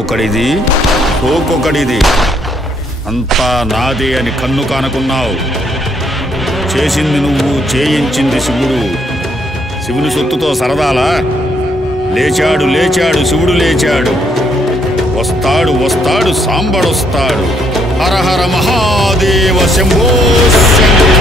సొమ్మొకడిది సోకొకడిది అంతా నాదే అని కన్ను కానకున్నావు. చేసింది నువ్వు, చేయించింది శివుడు. శివుని సొత్తుతో సరదాలా? లేచాడు లేచాడు శివుడు లేచాడు. వస్తాడు వస్తాడు సాంబడొస్తాడు. హర హర మహాదేవ శంభో శంకర.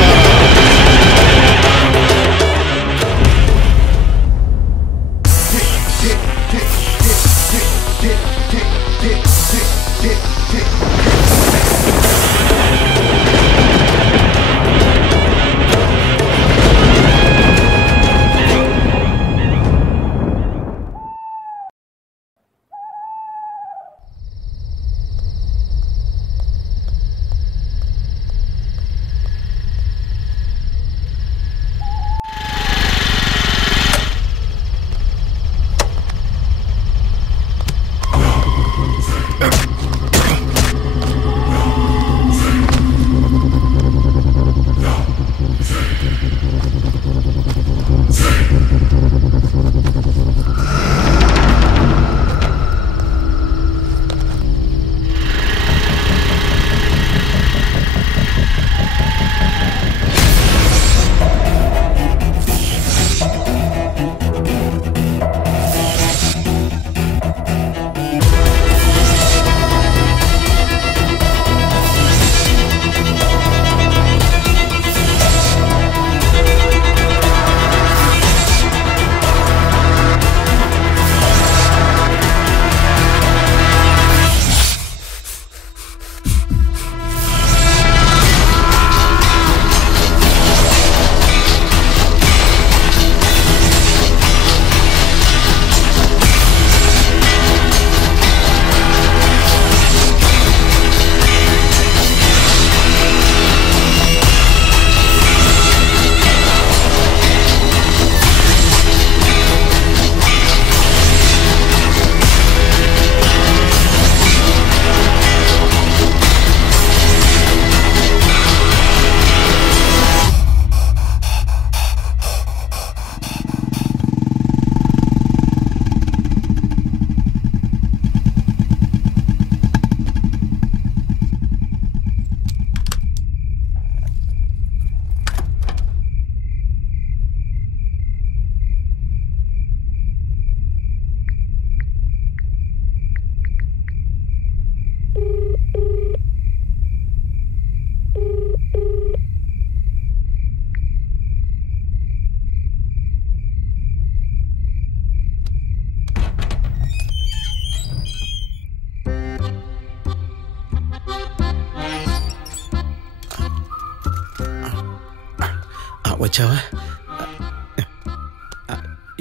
వచ్చావా?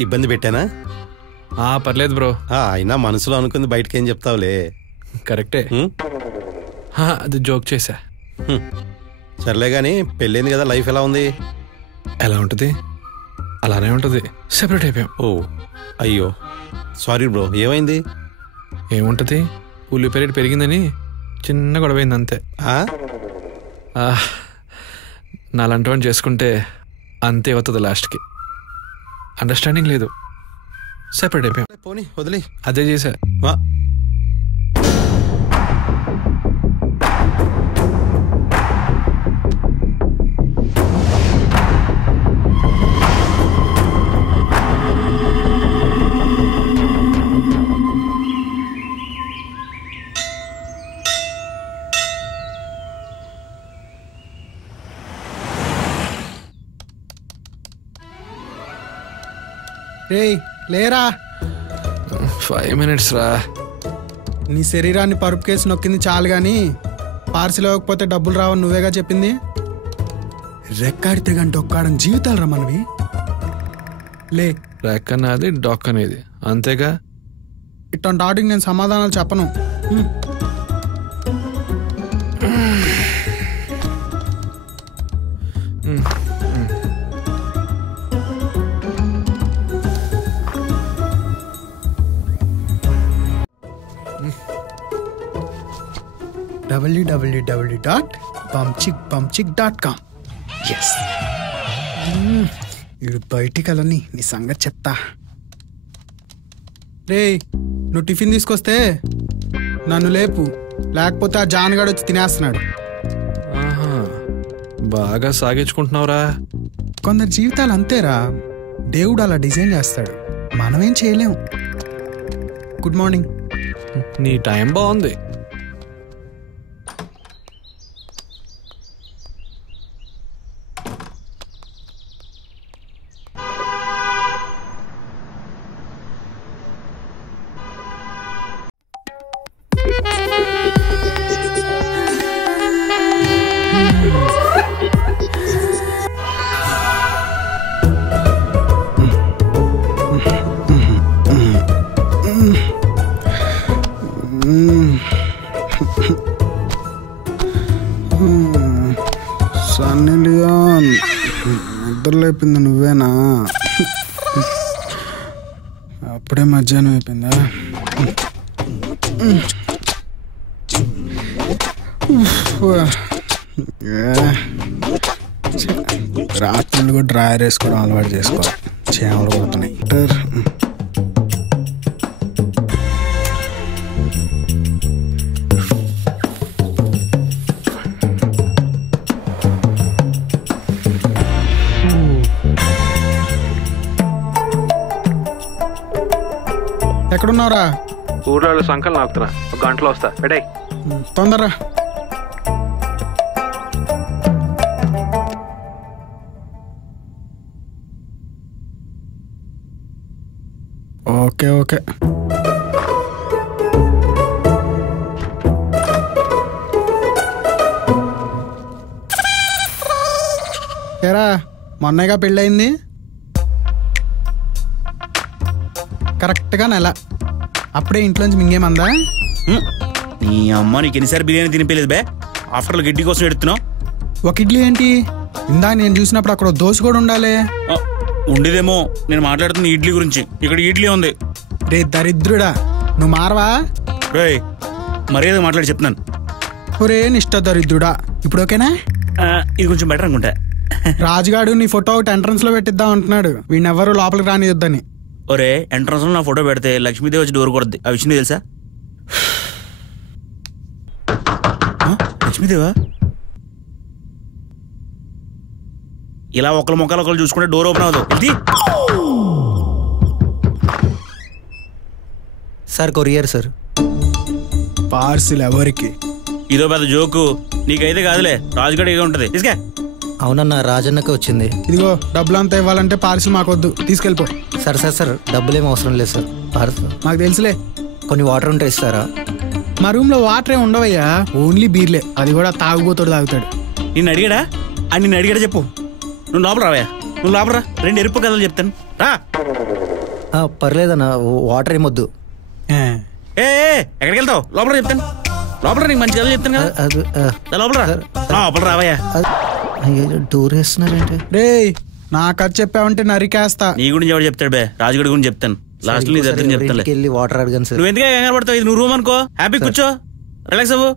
ఇబ్బంది పెట్టానా? పర్లేదు బ్రో. అయినా మనసులో అనుకుంది బయటకేం చెప్తావులే. కరెక్టే. అది జోక్ చేశా. సర్లే కానీ పెళ్ళైంది కదా, లైఫ్ ఎలా ఉంది? ఎలా ఉంటుంది? అలానే ఉంటుంది. సెపరేట్ అయిపోయాం. ఓ అయ్యో సారీ బ్రో. ఏమైంది? ఏముంటుంది, ఉల్లిపాయ రేటు పెరిగిందని చిన్న గొడవైంది అంతే. నాలంటి చేసుకుంటే అంతే అవుతుంది. లాస్ట్కి అండర్స్టాండింగ్ లేదు, సెపరేట్ అయిపోయాం. పోనీ వదిలే. అదే చేశా. రేయ్ లేరా, 5 minutes రా. నీ శరీరాన్ని పరుపు కేసు నొక్కింది చాలు కానీ పార్సిల్ ఇవ్వకపోతే డబ్బులు రావని నువ్వేగా చెప్పింది. రెక్కాడితే గంట ఒక్కాడని జీవితాలు రా మనవి. లే, రెక్క అనేది డొక్క అనేది అంతేగా. ఇట్లాంటి ఆటికి నేను సమాధానాలు చెప్పను. www.bumchick.com. ఎస్, వీడు బయటికి వెళ్ళని నీ సంగతి చెప్తా. రే, నువ్వు టిఫిన్ తీసుకొస్తే నన్ను లేపు, లేకపోతే ఆ జాన్గాడు వచ్చి తినేస్తున్నాడు. ఆహా, బాగా సాగించుకుంటున్నావురా. కొందరు జీవితాలు అంతేరా, దేవుడు అలా డిజైన్ చేస్తాడు, మనమేం చేయలేం. Good morning. నీ టైం బాగుంది. సన్నీ లియోన్, నిద్ర లేపింది నువ్వేనా? అప్పుడే మధ్యాహ్నం అయిపోయిందా? రాత్రులు కూడా డ్రాయర్ వేసుకోవడం అలవాటు చేసుకోవాలి, చేమలు కొడుతున్నాయి. ఎక్కడున్నావురా? ఊర్లో సంకల్ నాకుతున్నా, ఒక గంటలో వస్తా. పెట్టాయి తొందరరా. Okay okay. ఏరా, మొన్నగా పెళ్ళయింది, కరెక్ట్గా నెల. అప్పుడే ఇంట్లోంచి మింగేమందా? నీ అమ్మ నీకు ఎన్నిసార్లు బిర్యానీ తినిపించలేదు బే. ఆఫ్టర్లో గిడ్డి కోసం ఎడుతున్నావు. ఒక ఇడ్లీ ఏంటి, ఇందా నేను చూసినప్పుడు అక్కడ దోశ కూడా ఉండాలి. ఉండేదేమో, నేను మాట్లాడుతున్న ఇడ్లీ గురించి. ఇక్కడ ఇడ్లీ ఉంది. రే దరిద్రుడా, నువ్వు మారవా? రే మర్యాద మాట్లాడి చెప్తున్నాను. ఒరే నిష్ట దరిద్రుడా, ఇప్పుడు ఓకేనా? ఇది కొంచెం బెటర్ అనుకుంటా. రాజుగాడు నీ ఫోటో ఒకటి ఎంట్రన్స్ లో పెట్టిద్దాం అంటున్నాడు, వీణెవ్వరూ లోపలికి రానియొద్దని. ఒరే ఎంట్రన్స్ లో నా ఫోటో పెడితే లక్ష్మీదేవి వచ్చి డోర్ కొడుద్ది. ఆ విషయం తెలుసా? లక్ష్మీదేవా? ఇలా ఒకళ్ళ మొక్కలు ఒకళ్ళు చూసుకుంటే డోర్ ఓపెన్ అవుతుంది. Sir courier sir. పార్సిల్ ఎవరికి? ఇదో పెద్ద జోకు. నీకైతే కాదులే, రాజుగడిగా ఉంటది. తీసుకే. అవునన్నా, రాజన్నకే వచ్చింది. ఇదిగో డబ్బులు అంతా ఇవ్వాలంటే పార్సిల్ మాకొద్దు, తీసుకెళ్ళిపో. సార్ సార్ సార్ డబ్బులేం అవసరం లేదు సార్. పార్సల్ మాకు తెలుసులే. కొన్ని వాటర్ ఉంటే ఇస్తారా? మా రూమ్ లో వాటర్ ఏ ఉండవయ్యా, ఓన్లీ బీర్లే, అది కూడా తాగుబోతాడు తాగుతాడు. నిన్ను అడిగాడా? అని నిన్ను అడిగాడా చెప్పు. నువ్వు లోపల రావయ్యా, నువ్వు లోపల రా. 2 ఎరుపు కథలు చెప్తాను రా. పర్లేదన్నా, వాటర్ ఏమొద్దు. ఏ ఎక్కడికి వెళ్తావు? లోపల చెప్తాను. లోపల నీకు మంచి కథలు చెప్తాను కదా. లోపల రా, లోపల రావయ్యా. టూర్ వేస్తున్నారంటే రే, నాకు అది చెప్పావంటే నరికేస్తా. నీ గురించి ఎవరు చెప్తాడు బే? రాజుగడి గురించి చెప్తాను. లాస్ట్ నీ దగ్గర చెప్తాను. వెళ్ళి వాటర్ అడగాను సార్. నువ్వు ఎందుకు కంగారు పడతావు? ఇది నువ్వు రూమ్ అనుకో, హ్యాపీ కూర్చో, రిలాక్స్ అవ్వు.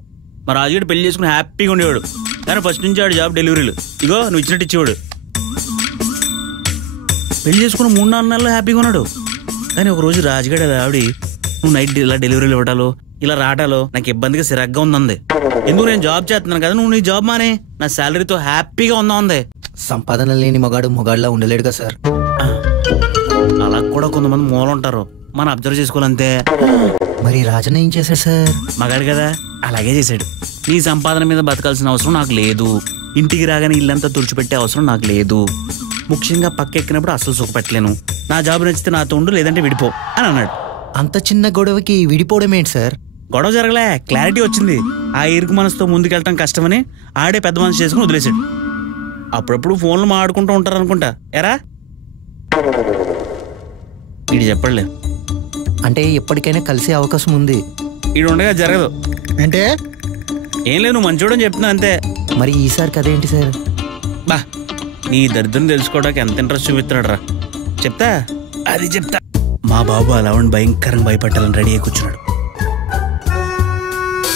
మా రాజుగడి పెళ్లి చేసుకుని హ్యాపీగా ఉండేవాడు, కానీ ఫస్ట్ నుంచి ఆడు జాబ్ డెలివరీలు. ఇగో నువ్వు ఇచ్చినట్టు ఇచ్చేవాడు. పెళ్లి చేసుకున్న 3-4 నెలలు హ్యాపీగా ఉన్నాడు. కానీ ఒక రోజు రాజుగడి ఆవిడ, నువ్వు నైట్ ఇలా డెలివరీలు ఇవ్వటాలు, ఇలా రావటాలు నాకు ఇబ్బందిగా సిరగ్గా ఉందంది. ఎందుకు నేను జాబ్ చేస్తున్నాను కదా, నువ్వు నీ జాబ్ మానే, నా శాలరీతో హ్యాపీగా ఉంది. సంపాదన లేని మొగాడులా ఉండలేడు కదా సార్. అలా కూడా కొంతమంది మూలం ఉంటారు, మనం అబ్జర్వ్ చేసుకోవాలంతే. మరి రాజన్న ఏం చేశాడు సార్? మగాడు కదా, అలాగే చేశాడు. నీ సంపాదన మీద బతకాల్సిన అవసరం నాకు లేదు, ఇంటికి రాగానే ఇల్లంతా తుడిచిపెట్టే అవసరం నాకు లేదు, ముఖ్యంగా పక్కెక్కినప్పుడు అసలు సుఖపెట్టలేను, నా జాబ్ నచ్చితే నాతో ఉండు, లేదంటే విడిపో అని అన్నాడు. అంత చిన్న గొడవకి విడిపోవడం ఏంటి సార్? గొడవ జరగలే, క్లారిటీ వచ్చింది. ఆ ఇరుకు మనసుతో ముందుకెళ్ళటం కష్టమని ఆడే పెద్ద మనసు చేసుకుని వదిలేశాడు. అప్పుడప్పుడు ఫోన్లు మాట్లాడుకుంటూ ఉంటారు అనుకుంటా. ఎరా వీడు చెప్పలే అంటే ఎప్పటికైనా కలిసే అవకాశం ఉంది. వీడు ఉండగా జరగదు అంటే ఏం లేదు, నువ్వు మంచోడని చెప్తున్నా అంతే. మరి ఈసారి కదేంటి సార్? బా నీ దరిద్రం తెలుసుకోవడానికి ఎంత ఇంట్రెస్ట్ చూపిస్తున్నాడు రా. చెప్తా, అది చెప్తా. మా బాబు అలా ఆవిడ భయంకరంగా భయపెట్టాలని రెడీ అయి కూర్చున్నాడు.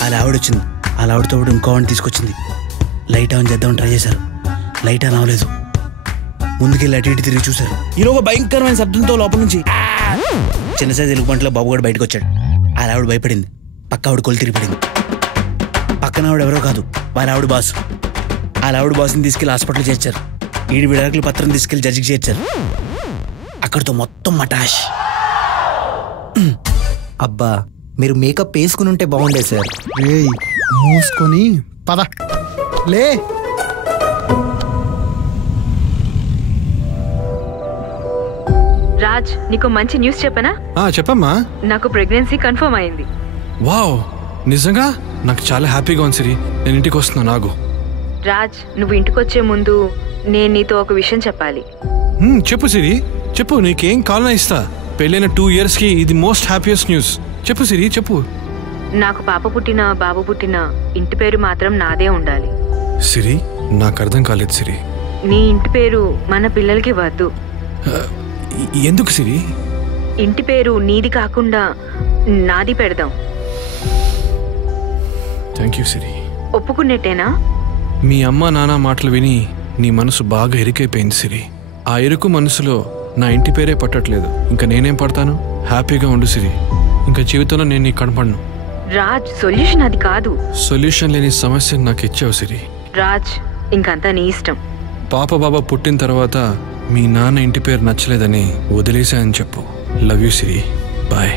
అలా ఆవిడ వచ్చింది, అలా ఆవిడతో ఇంకో ఆవిడ తీసుకొచ్చింది. లైట్ ఆన్ చేద్దామని ట్రై చేశారు, లైట్ ఆన్ అవ్వలేదు. ముందుకెళ్ళి అటు ఇటు తిరిగి చూశారు. ఈలోగా భయంకరమైన శబ్దంతో లోపల నుంచి చిన్న సైజు ఎలుగుబంటిలో బాబు కూడా బయటకు వచ్చాడు. అలా ఆవిడ భయపడింది, పక్క ఆవిడ కొలు తిరిగిపడింది. పక్కన ఆవిడ ఎవరో కాదు, వాళ్ళ ఆవిడ బాస్. వాళ్ళ ఆవిడ బాస్ని తీసుకెళ్లి హాస్పిటల్ చేర్చారు. ఈడి విడాకుల పత్రం తీసుకెళ్లి జడ్జికి చేర్చారు. అక్కడితో మొత్తం మటాష్. అబ్బా మీరు మేకప్ వేసుకుని ఉంటే బాగుండే సార్. రేయ్ మూసుకొని పద లే. రాజ్, నీకు మంచి న్యూస్ చెప్పనా? చెప్పమ్మా. నాకు ప్రెగ్నెన్సీ కన్ఫర్మ్ అయింది. వావ్, నిజంగా? నాకు చాలా హ్యాపీగా ఉంది సిరి. నేను ఇంటికి వస్తున్నాను. నాగు రాజ్, నువ్వు ఇంటికొచ్చే ముందు నేను నీతో ఒక విషయం చెప్పాలి. చెప్పు సిరి, చెప్పు. నీకేం కావాలన్నా ఇస్తా. పెళ్ళైన 2 yearsకి ఇది మోస్ట్ హ్యాపీయెస్ట్ న్యూస్. చెప్పు సిరి, చెప్పు. నాకు పాప పుట్టినా బాబు పుట్టినా ఇంటి పేరు మాత్రం నాదే ఉండాలి. సిరి, నాకు అర్థం కాలేదు సిరి. నీ ఇంటి పేరు మన పిల్లలకి వద్దు. ఎందుకు సిరి? ఇంటి పేరు నీది కాకుండా నాది పెడదాం. థ్యాంక్ యూ సిరి. ఒప్పుకున్నట్టేనా? మీ అమ్మ నాన్న మాటలు విని నీ మనసు బాగా ఇరుకైపోయింది సిరి. ఆ ఇరుకు మనసులో నా ఇంటి పేరే పట్టట్లేదు. ఇంకా నేనేం పడతాను? హ్యాపీగా ఉండు సిరి. ఇంకా జీవితంలో నేను నీకు కనపడను. రాజ్, సొల్యూషన్ అది కాదు. సొల్యూషన్ లేని సమస్యను నాకు ఇచ్చావు సిరి. రాజ్, ఇంకంతా నీ ఇష్టం. పాప బాబా పుట్టిన తర్వాత మీ నాన్న ఇంటి పేరు నచ్చలేదని వదిలేశాయని చెప్పు. Love you Siri. Bye.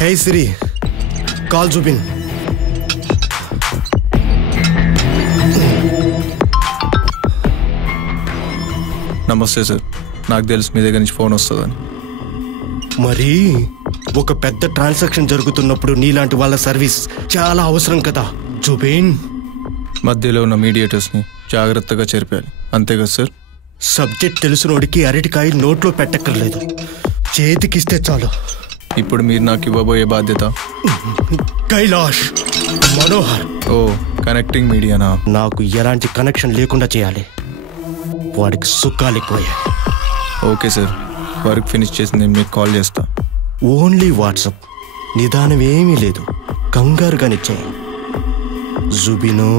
Hey Siri, call Zubin. నమస్తే సార్. నాకు తెలుసు మీ దగ్గర నుంచి ఫోన్ వస్తుందని. మరి ఒక పెద్ద ట్రాన్సాక్షన్ జరుగుతున్నప్పుడు నీలాంటి వాళ్ళ సర్వీస్ చాలా అవసరం కదా జుబేన్. మధ్యలో ఉన్న మీడియేటర్స్ని జాగ్రత్తగా చెరిపాలి, అంతే కదా సార్? సబ్జెక్ట్ తెలిసినోడికి అరటికాయ నోట్లో పెట్టక్కర్లేదు, చేతికిస్తే చాలు. ఇప్పుడు మీరు నాకు ఇవ్వబోయే బాధ్యత కైలాష్ మనోహర్. ఓ, కనెక్టింగ్ మీడియానా? నాకు ఎలాంటి కనెక్షన్ లేకుండా చేయాలి. వాడికి సుఖాలు ఎక్కువయ్యాయి. ఓకే సార్, వర్క్ ఫినిష్ చేసి నేను మీకు కాల్ చేస్తా. ఓన్లీ వాట్సాప్, నిదానం ఏమీ లేదు, కంగారుగానిచ్చాయి. జుబిను